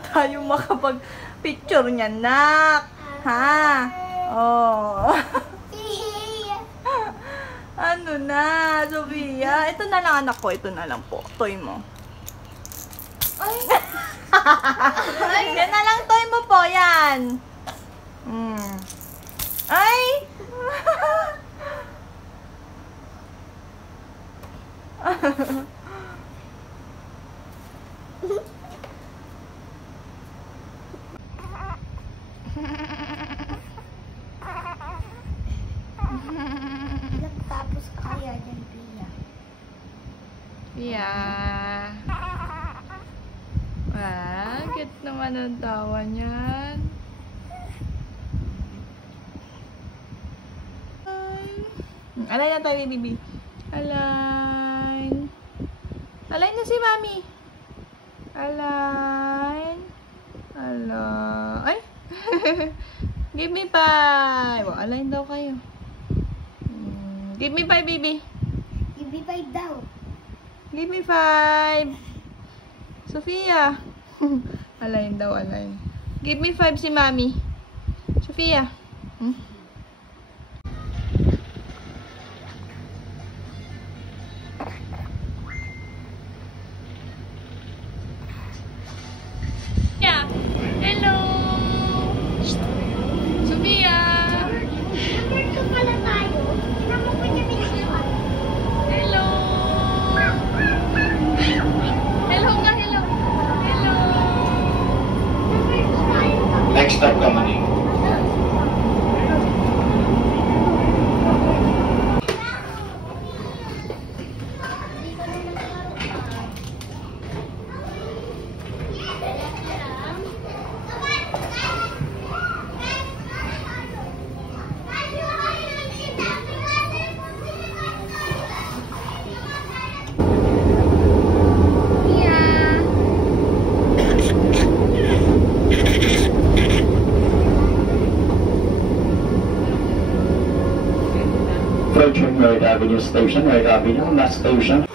tayo makapag-picture niya, nak. Ha? Oh. Ano na, Sofia? Ito na lang, anak ko. Ito na lang po. Toy mo. Ay! Yan na lang, toy mo po. Yan. Ay! Tapos kaya dyan, Pia. Pia. Ah, cute naman ang tawa niyan. Alay na tayo, baby. Alay. Alay na si Mami. Alay. Alay. Ay! Give me five. Oh, alay daw kayo. Give me five, baby. Give me 5 daw. Give me five. Sofia. Alayin daw, alayin. Give me five si Mami. Sofia. Yeah. Hello. Sofia. Nandito pala tayo. Naman ko niya binigyan. Hello. Hello nga, hello. Hello. Next stop, company. Approaching Road Avenue Station, Road Avenue, last station.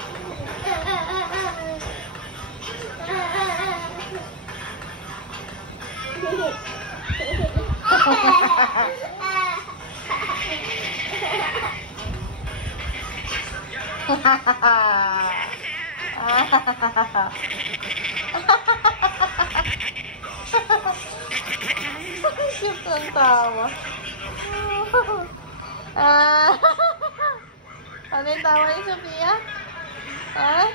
Cute ang tawa. Ano yung tawa ni Sofia? Ha?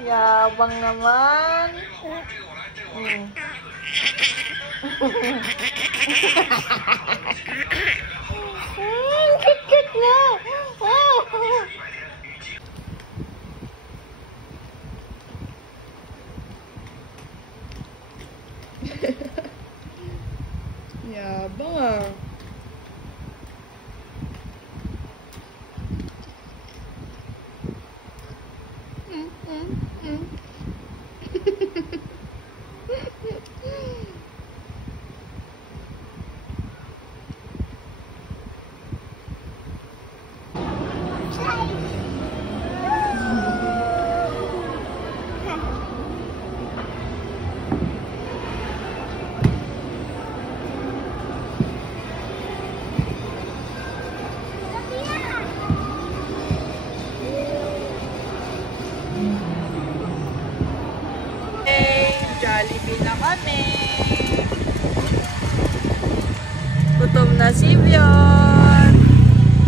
Yabang naman. Kit-kit na. Yabang ah. Jollibee na kami. Gutom na si Vion.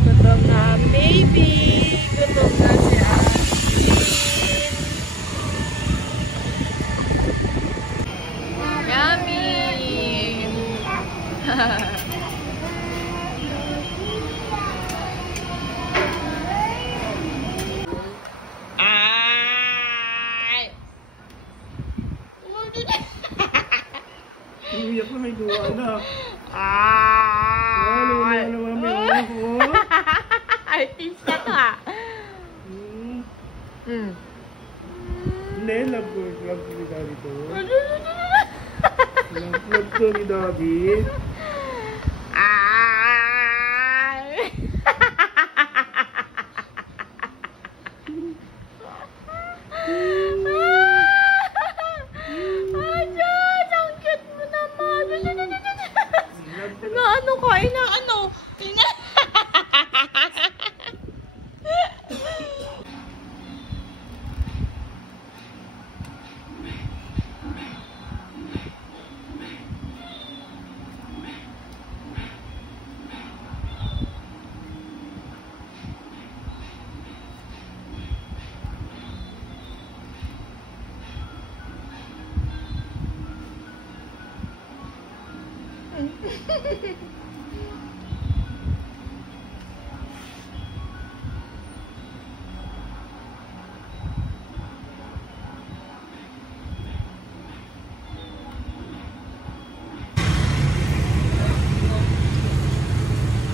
Gutom na ang baby. Gutom na si Ashlyn. Yummy! Umiyak na may duwa na. Artista to ah. Hindi, love ko ni Daddy to. Love ko ni Daddy. Ay!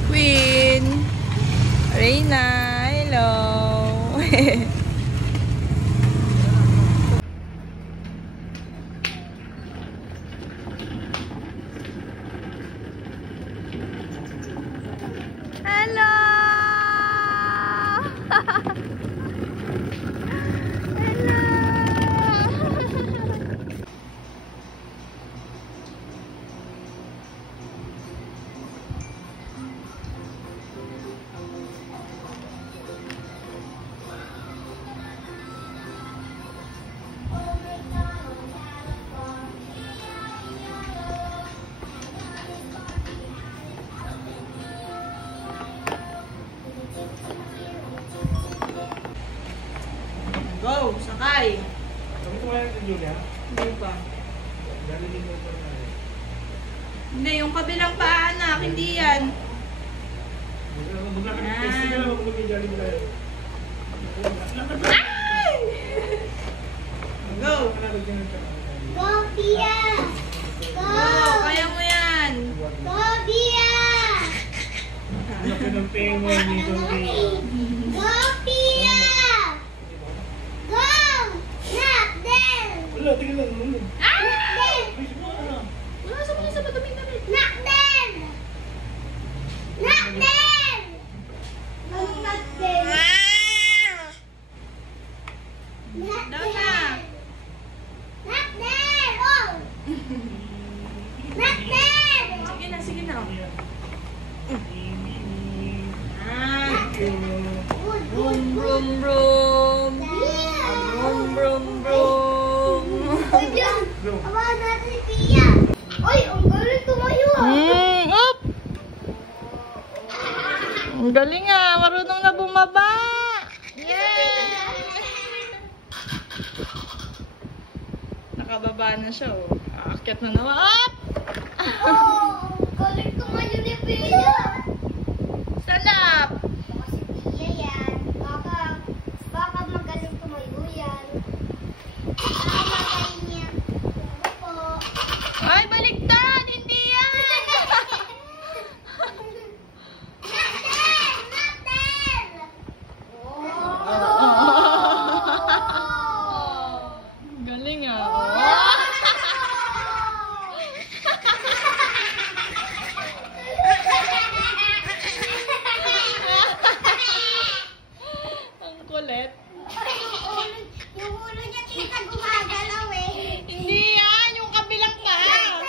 Queen. Reina, hello. Hello. Hello. Go, sakay. Kami kumain sa Julia. Hindi pa. Galing mo pa na. Hindi, yung kabilang paa anak, hindi yan. Sige lang ako galing tayo. Ay! Go! Go, Pia! Go! Kaya mo yan! Go, Pia! Laki ng penguin dito. Go, Pia! Go! Knock them! Wala, tingnan lang. Wala. Knock them! Wala sa mga sa madaming damit. Knock them! Knock them! Knock them! Knock Down na. them! Knock them! Oh! Knock them! Sige na, sige na. Good, Brum, good, brum, good. brum. Pia! Brum, brum, brum. Uy, Diyan! Awahan natin si Pia! Uy, ang galing tumayo ah! Up! Ang galing ah, marunong na bumaba. Yay! Nakababa na siya oh. Aakyat na naman. Up! Oh, ang galing tumayo ni Pia! Sanap! Baka si Pia yan. Baka magaling tumayo yan. Baka magaling niya. Ano po? Ay, baliktad! Hindi yan! Natin! Galing ah. Ang kulit. Yung ulo niya kita gumagalaw eh. Hindi yan, yung kabilang paa.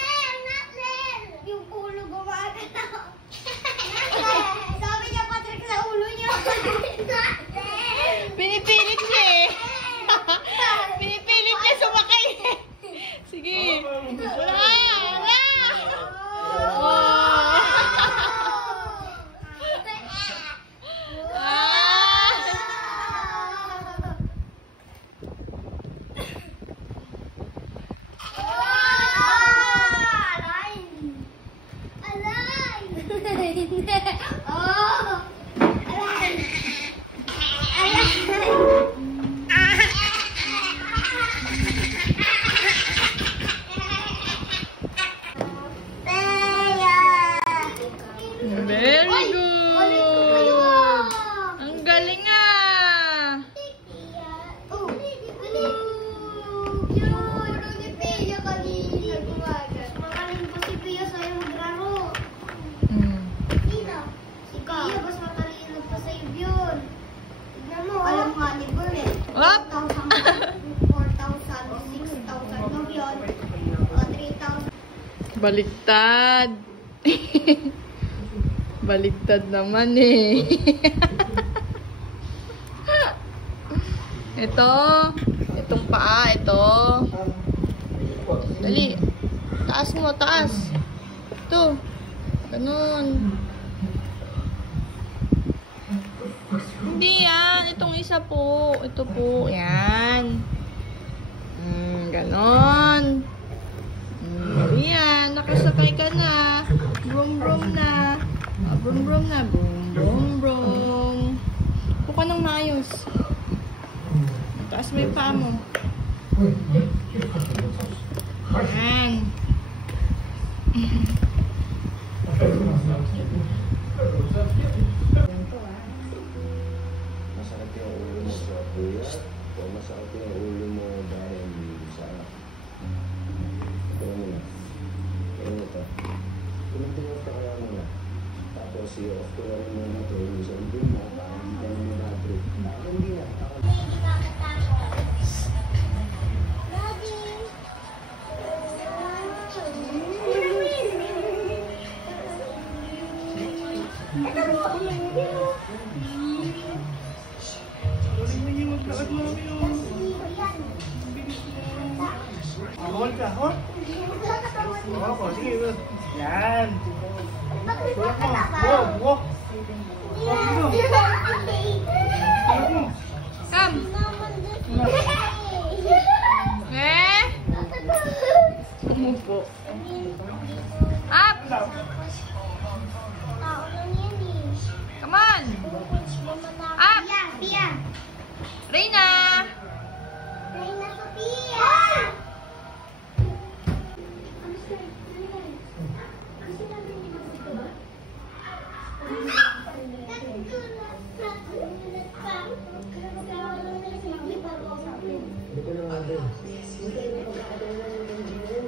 Natin! Yung ulo gumagalaw. Sabi niya Patrick sa ulo niya. Natin! Pinipilit niya eh. Pinipilit niya sumakay eh. Sige. Wala! Wala! Oh. Ah! Very good! Ang galing ah! Hmm. Alam nga ni Bern eh. Up! 4,000, 6,000 daw yun. O, 3,000. Baliktad. Baliktad naman eh. Itong paa, ito. Dali. Taas mo, taas. Ito. Ganun. Hindi yan. Itong isa po. Ito po. Yan. Ganon. Yan. Nakasakay ka na. Brum brum na. Brum brum brum. Buka ng maayos. Taas mo yung paa mo. Yan. Masakit yung ulo mo sa kuya o masakit yung ulo mo dahil sa ano na. Ano ito? Tingnan ka kaya muna. Tapos i-off ko na rin muna ito. Yung sa ulo mo para hindi ka naman na-trip. Hindi na. Bawal ka, ho? Oo, sige. Yan. Tulak mo. Buwok. Come. Eh? Umupo. Up! Come on! Up! Pia! Reina! Reina Sofia! Hindi ko na nga din. Hindi ko na makakatawa ng GM.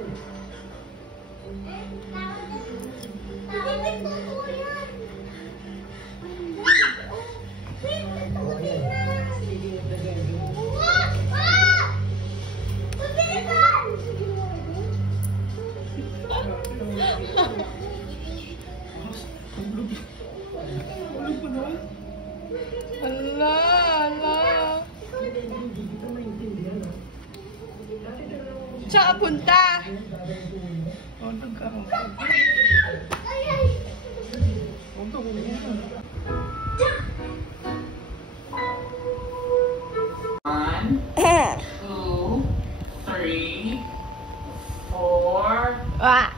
Ala, ala. Saan ka punta? Oh, nagkaroon. Punta ko na yan. 1, 2, 3, 4, Wah. 5.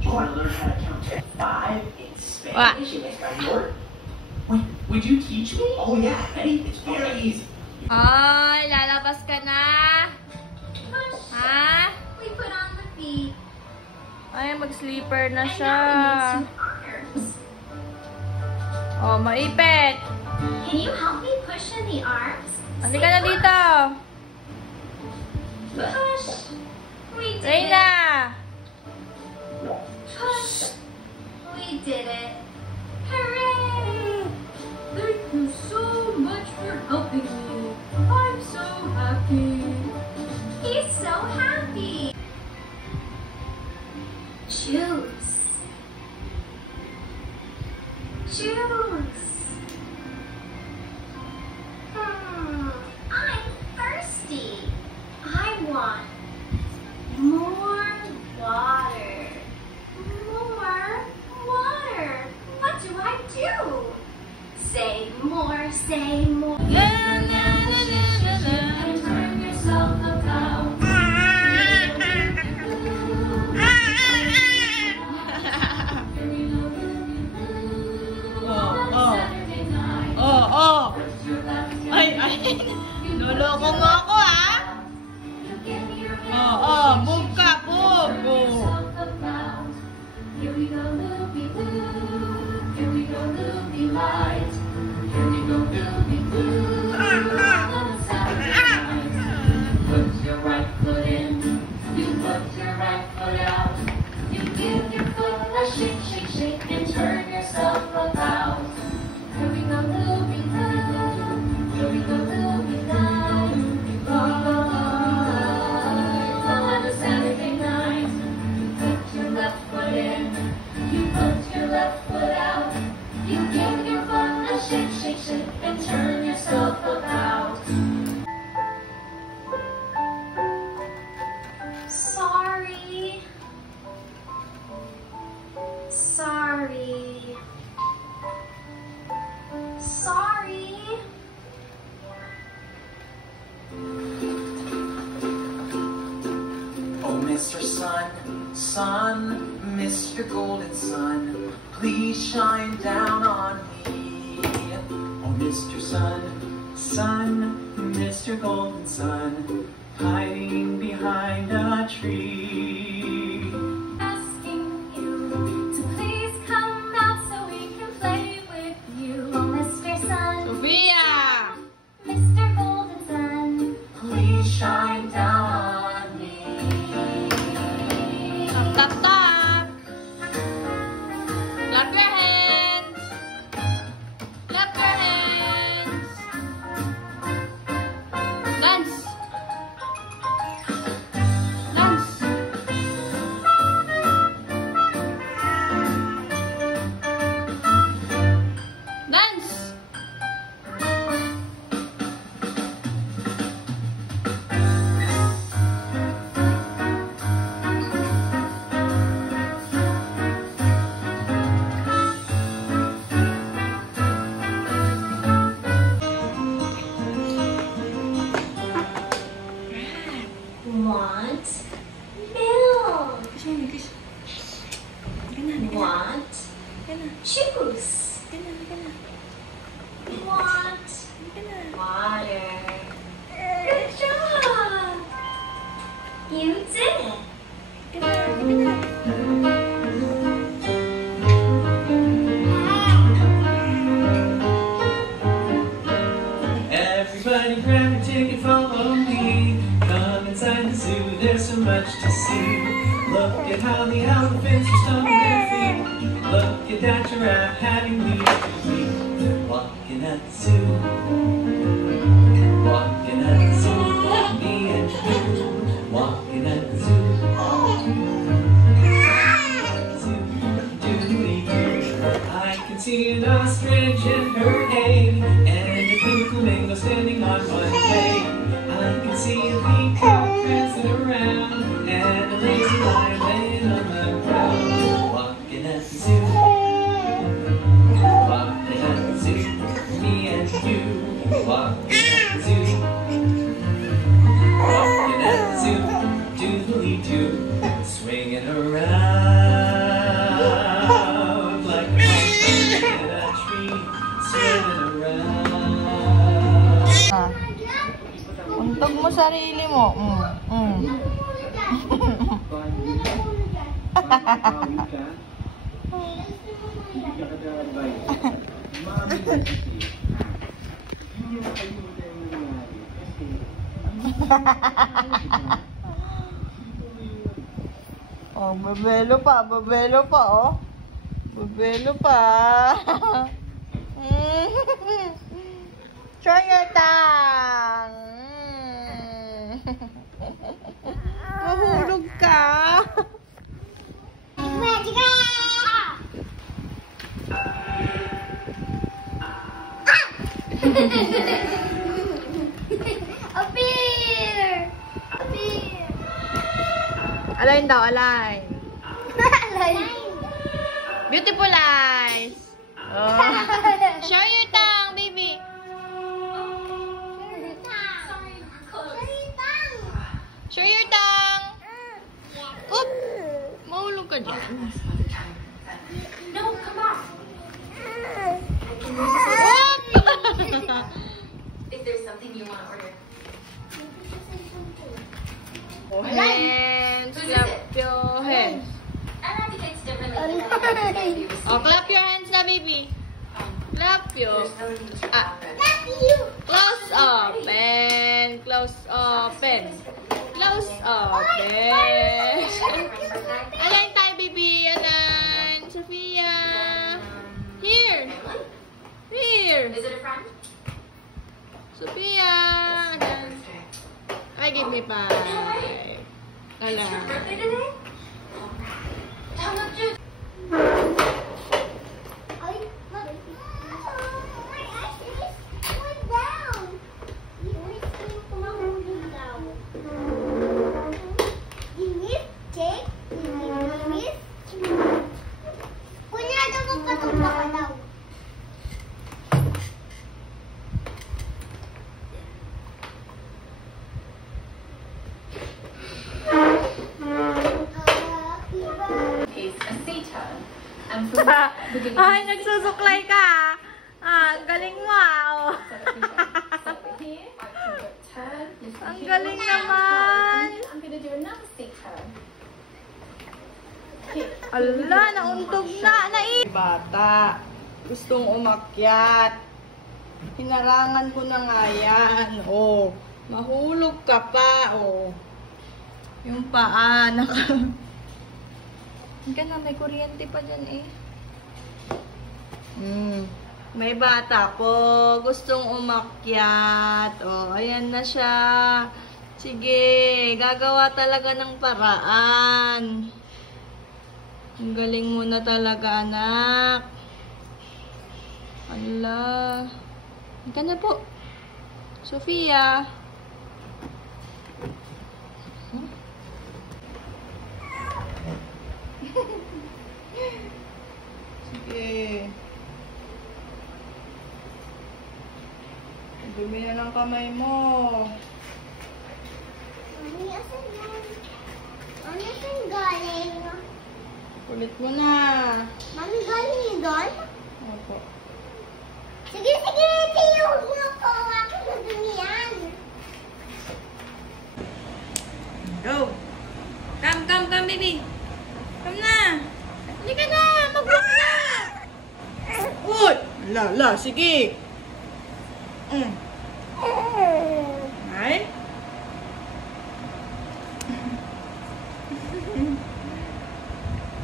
You want to learn how to count to 5 in Spanish? Wait, would you teach me? Oh yeah, ready? It's very easy. Ay, lalabas ka na. Ha? We put on the feet. Ay, mag-sleeper na siya. Oh, maipit. Can you help me push in the arms? Halika na dito. Push. We did Reina. it. Push. We did it. Hooray! Thank you so much for helping me. I'm so happy. He's so happy. Choose. Choose. I'm thirsty. I want more water. More water. What do I do? Say more, say more. La, la, la, la, la, la. Turn yourself about. Saturday night. Oh. Ay. Nuloko mo ako, ha? You give me your Move ka, move. yourself about. Here we go, loopy loo. Here we go, loopy light. Here we go, loopy loo. On Saturday night. Put your right foot in. You put your right foot out. You give your foot a shake, shake, shake, and turn yourself about. Here we go, loopy loo. Here we go, loopy light. Sun, sun, Mr. Golden Sun, please shine down on me. Oh, Mr. Sun, sun, Mr. Golden Sun, hiding behind a tree. Asking you to please come out so we can play with you. Oh, Mr. Sun, Sophia! Mr. Golden Sun, Please shine down on me. Tap, tap, tap! Clap your hands! Clap your hands! Dance! Dance! Dance! want milk. Want juice. Want water. Good job. You did it. Everybody grab your ticket, follow me. Come inside the zoo, there's so much to see. Look at how the elephants are stomping their feet. Look at that giraffe having leaves to eat. Walking at the zoo. Walking at the zoo. Me and you. Walking at the zoo. I can see an ostrich and her egg, and a pink flamingo standing on one leg. I can see a peacock prancing around, and a lazy lion laying on the ground. Walking at the zoo. Walking at the zoo. Me and you. Walking at the zoo. Walking at the zoo. Doodly-doo. Swinging around like a monkey in a tree. Swinging around. Untog mo sarili mo. Oh, babelo pa, oh. Babelo pa. Try your tongue. Mahulog ka. Appear! Align daw, align. Beautiful eyes. Oh. Show your tongue, baby. Show your tongue. Oop! Mahulog ka dyan. No, come on. Oop! If there's something you want to order. Hands. Clap your hands. I like it tastes differently. Oh, clap your hands na, baby. Clap your. Close open. Close open. Close open. Align tayo, baby. Align. Sophia. Here. Here. Is it a friend? Sophia. Align. Ay, give me 5. It's your Align. birthday today? How much is I'm from the beginning. Ay, nagsusuklay ka. Ang galing mo oh. So here, I can go turn. Listen Ang here. galing naman. I'm gonna do another stick turn. Ala, nauntog na. Bata, gustong umakyat. Hinarangan ko na nga yan. Oh, mahulog ka pa. Oh. Yung paa, Hanggang na, may kuryente pa dyan eh. May bata po, gustong umakyat. Oh, ayan na siya. Sige, gagawa talaga ng paraan. Ang galing mo na talaga, anak. Ala. Hanggang na po. Sofia. Sige. Dumi na ng kamay mo. Mami, asan yan? Mami, asan galing? Kulit mo na. Mami, galing yun doon? Opo. Sige, sige, tiyog mo ko. Akin na dumi yan. Go. Come, baby. Come na. Halika na. Mag-walk na. Uy. La, sige. Ay.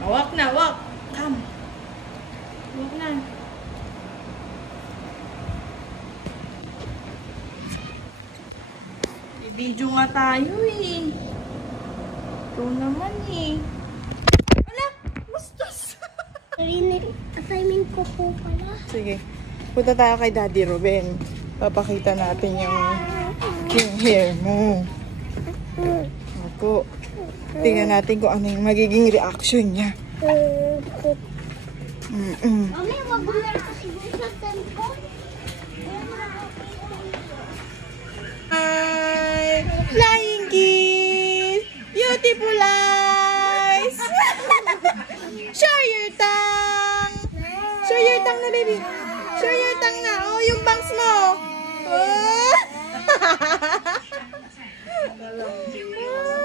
Walk na, walk. Come. Walk na. Video nga tayo eh. Ikaw naman eh. Wala! Bastos! Assignment ko po pala. Sige. Punta tayo kay Daddy Ruben. Papakita natin yung hair mo. Opo. Tingnan natin kung ano yung magiging reaction niya. Mami, wag mo na kasi sa cellphone. Hi! Flying kiss! Beautiful eyes! Show your tongue! Show your tongue na, baby! Show your tongue na! Oh, yung bangs mo! Oh!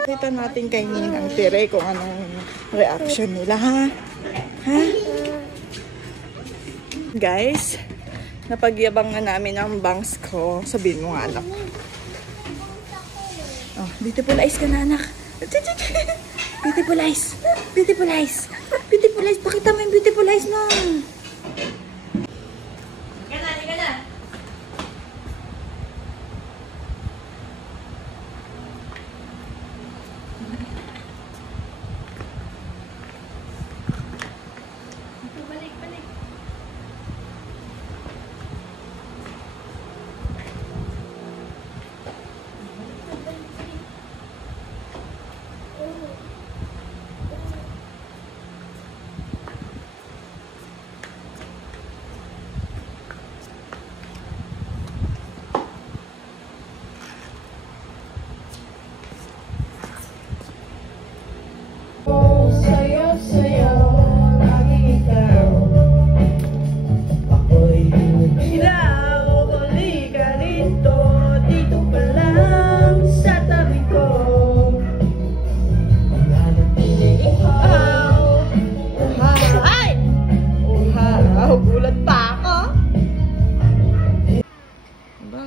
Kita natin kay Ninang Tere kung anong reaction nila, ha? Ha? Guys, napagyabang na namin ang bangs ko. Sabihin mo nga, anak. Oh, beautiful eyes ka na, anak. Beautiful eyes. Beautiful eyes. Beautiful eyes. Pakita mo yung beautiful eyes mo. Higa na, higa na. Balik, balik.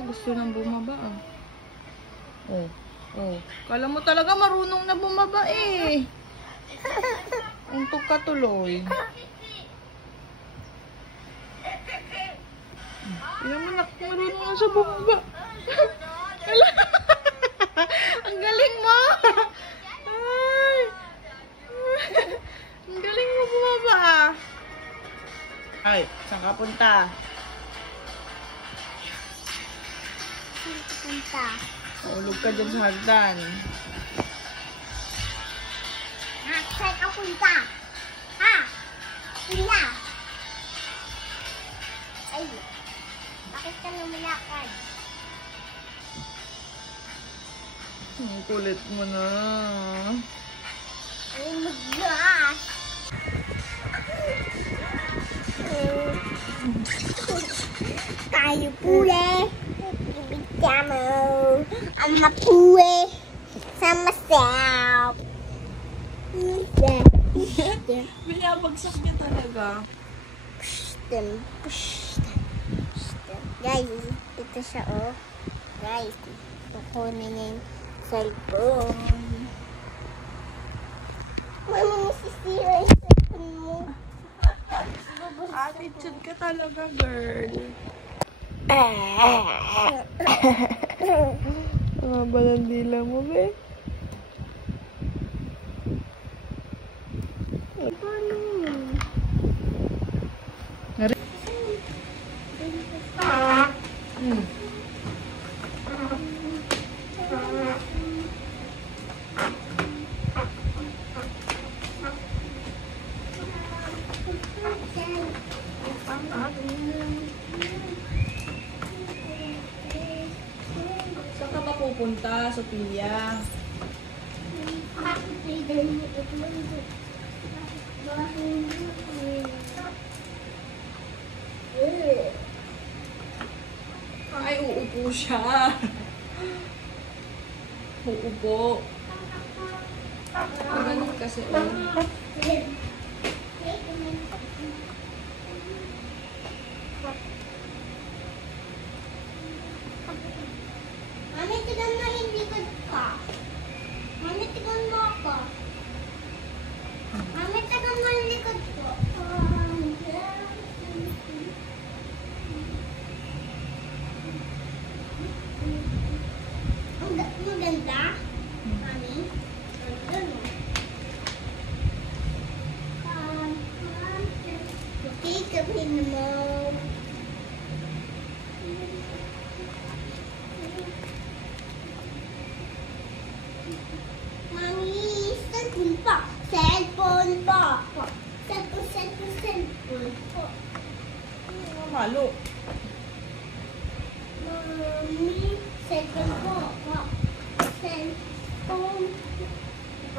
Gusto nang bumaba ah. Oh. Kala mo talaga marunong na bumaba eh. Untog ka tuloy. Tingnan mo nak, marunong na siya bumaba. Ang galing mo. Ay. Ang galing mo bumaba ah. Ay, saan ka punta? Punta. Ulog ka dyan sa hagdan. Saan ka punta? Ha? Sila? Ay, bakit ka lumalakad? Ang kulit mo na. Ay, mag-gas. Tayo pule. Ibigamo. Ang mapuwe. Sa masap. Binabagsak niya talaga. Guys, ito siya oh. Guys, kukunin niya yung cellphone. Mami, nasisira yung cellphone mo. Attitude ka talaga, girl. Mga balandila mo, be. Paano? Saan ka ba pupunta, Sophia? Ay, uupo siya. Uupo. Ganun kasi, oh. Mami, tignan mo yung likod ko. Mami, tignan mo ako. Mami, tignan mo yung likod ko. Maganda? Mami? Maganda, no? Okay, gawin mo. Mami, cellphone pa. Cellphone pa. Cellphone po. Halo. Mami, cellphone po. Cellphone.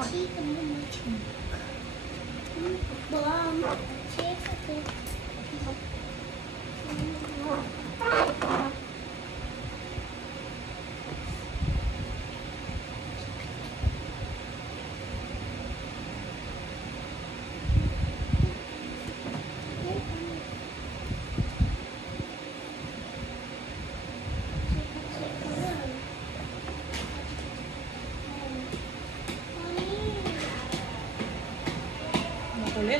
Chika mo na chika. Bam. Chika ko.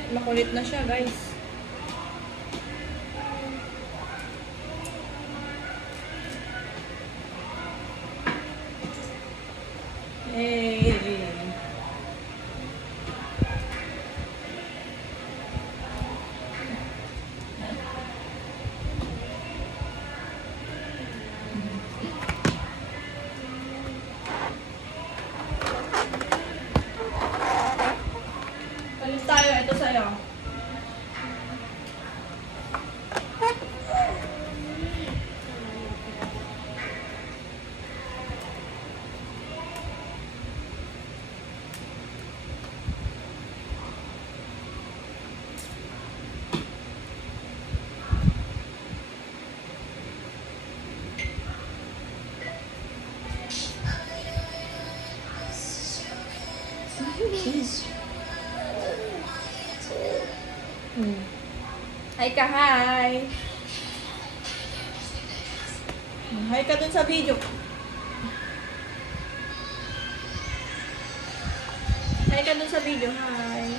Makulit na siya, guys. Hey. Palis tayo, ito sa'yo. Hi ka, hi! Hi ka dun sa video. Hi ka dun sa video, hi!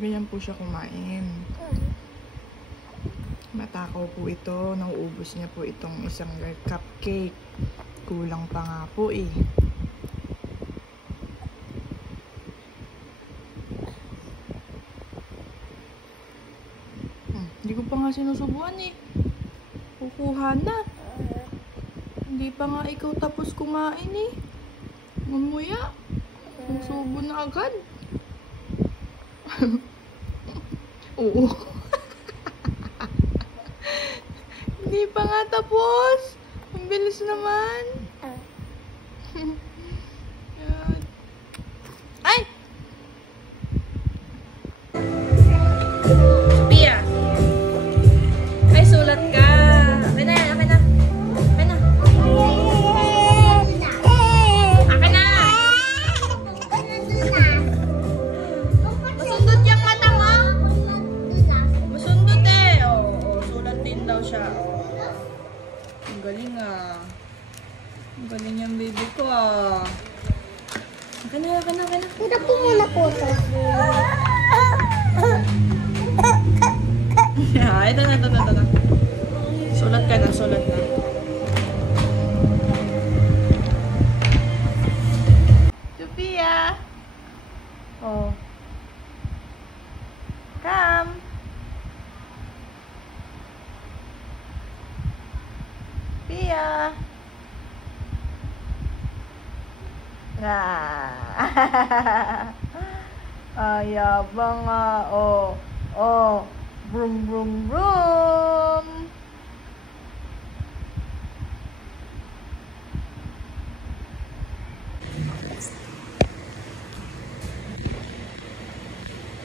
Ganyan po siya kumain. Matakaw po ito. Nauubos niya po itong isang cupcake. Kulang pa nga po eh. Hindi ko pa nga sinusubuan eh. Kukuha na. Hindi pa nga ikaw tapos kumain eh. Mamuya. Susubo na agad. Oo. Hindi pa nga tapos. Ang bilis naman. Yan. Ay! Sophia! Ay, sulat ka. Akin na, akin na. Akin na. Akin na! Masundot yung mata mo. Masundot eh. Oo, sulat din daw siya. Ang galing ah. Ang galing yung baby ko ah. Akin na, akin na, akin na. Punta po muna po ito. Yeah, ito na. Sulat ka na, sulat na. Sophia! Oh. Come! Sophia! Ayabang nga, oh. Oh. Brum, brum, brum.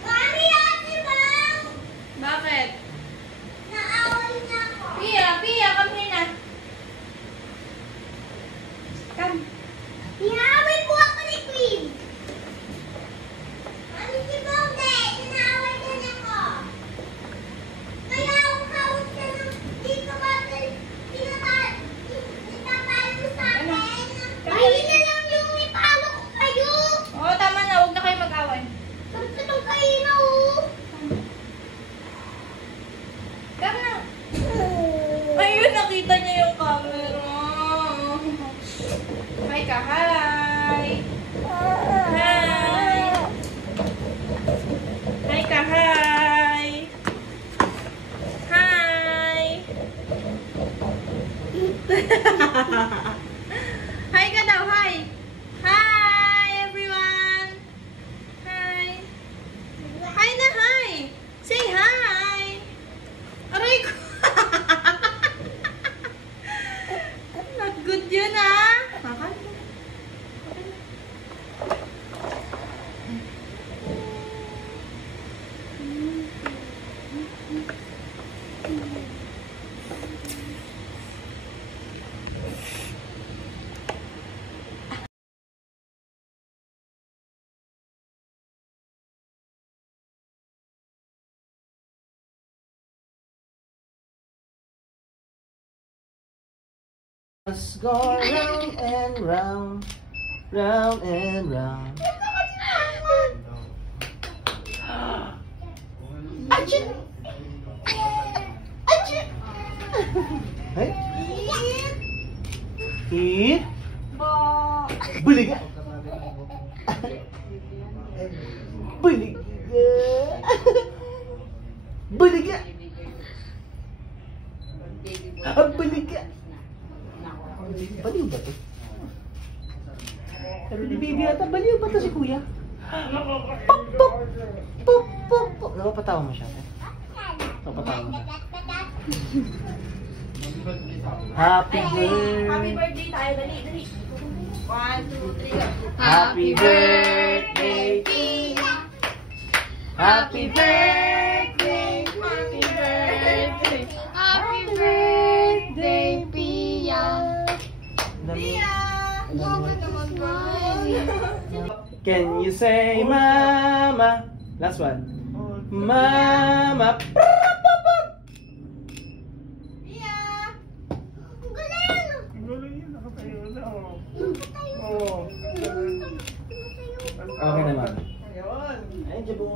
Mami, ate bang? Bakit? Naaway na ako. Pia, come here na. Come. Inaaway po ako ni Queen. Mami, si Bonde, inaaway din ako. Kaya ako hawak na ng dito ba pinapalo mo sa akin. Ay, na lang yung ipalo ko kayo. Oo, tama na. Huwag na kayo mag-away. Gusto nung kayo na Come na. Ayun, nakita niya yung camera. Hi ka, hi. Hi. Hi ka, hi. Hi. Hi ka daw, hi. Hi, everyone. Hi. Hi na, hi. Say hi. Aray ko. Not good yun, ah. Let's go round and round, round and round. Achoo! Achoo! Hey? Eat. Baliga. Baliga. Baliga. Baliga. Baliw ba to? Sabi ni baby ata, baliw ba to si kuya? Pop, pop, pop, pop, pop. Napapatawa mo siya. Napapatawa mo siya. Happy birthday tayo. Dali, dali. 1, 2, 3, go. Happy birthday to you. Happy birthday. Happy birthday. Happy birthday, Pia! Pia! Can you say mama? Last one. Mama. Pia! Okay naman. Ay, jabo.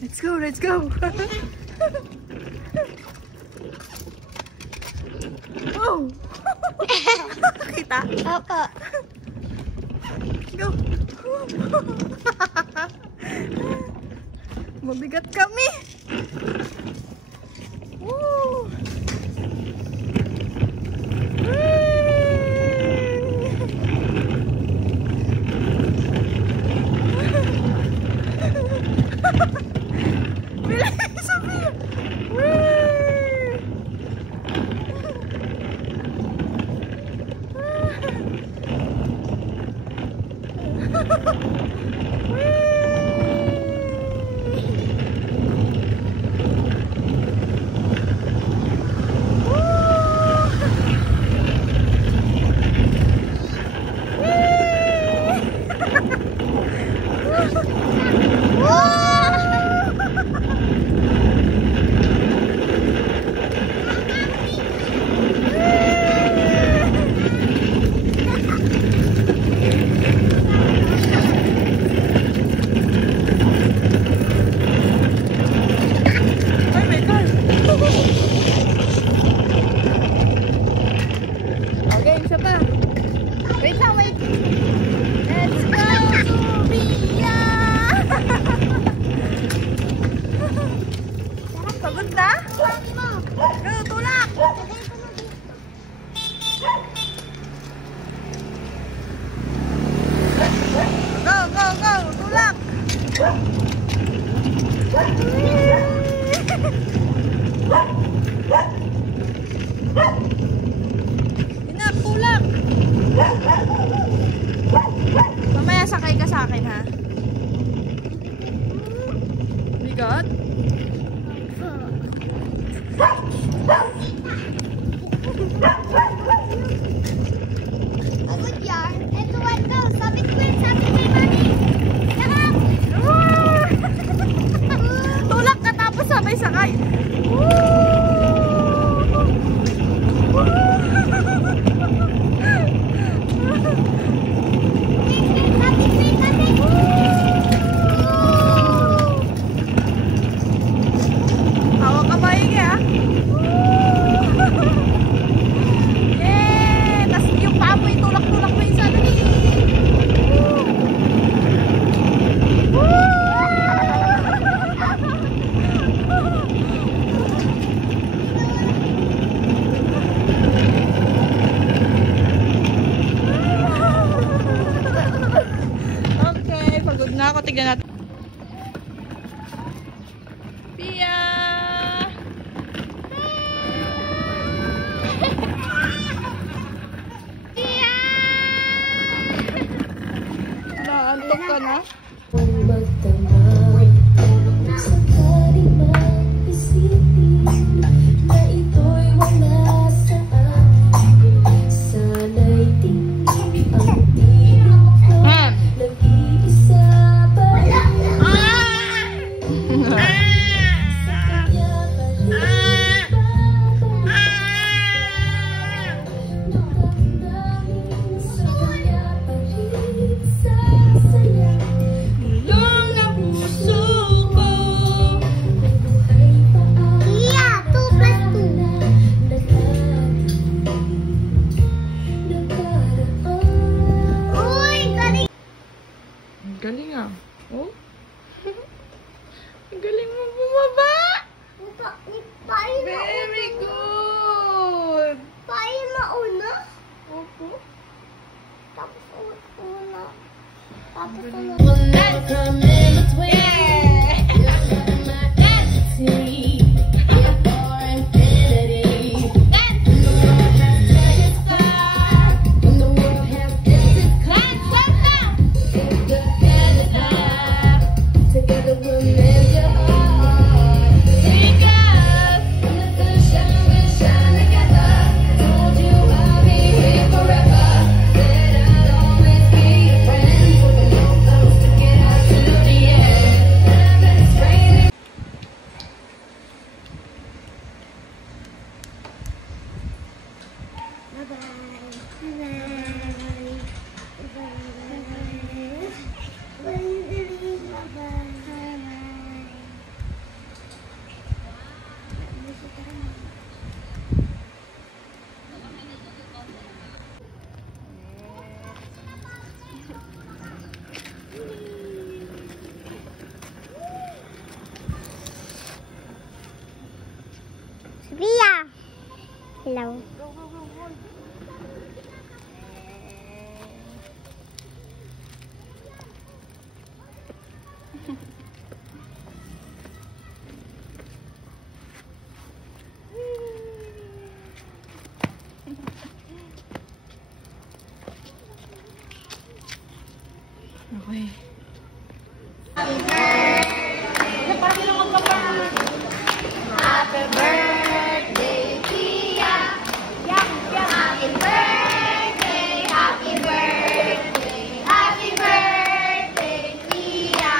Let's go, let's go. Oh! Kita? Opo. Go! Mabigat kami! Woo! Bilis, Sophia! Okay, isa pa. Wait lang, wait. Let's go, Sophia! Pagod na? Go, tulak! Go, go, go! Tulak! Inak, tulak! Mamaya sakay ka sa akin, ha? Bigat? Pagod yan. Ito, ito. Sabit ko, mami. Yakap! Tulak ka tapos sabay sakay. Hawak ka maigi, ha? Yay! Tas yung paa mo, tulak-tulak mo yung sana ni. Okay, pagod na ako. Tignan natin. Pia! Naantok ka na? Galing ah. Oh? Galing mo bumaba! Very good! Paano mauna? Opo. Tapos una. Tapos una. Forever. Said I'd always be a friend. gumagalaw. Okay. Happy birthday, Tia. Happy birthday, happy birthday, happy birthday, Tia.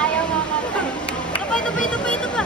Ayaw mo. Ito pa.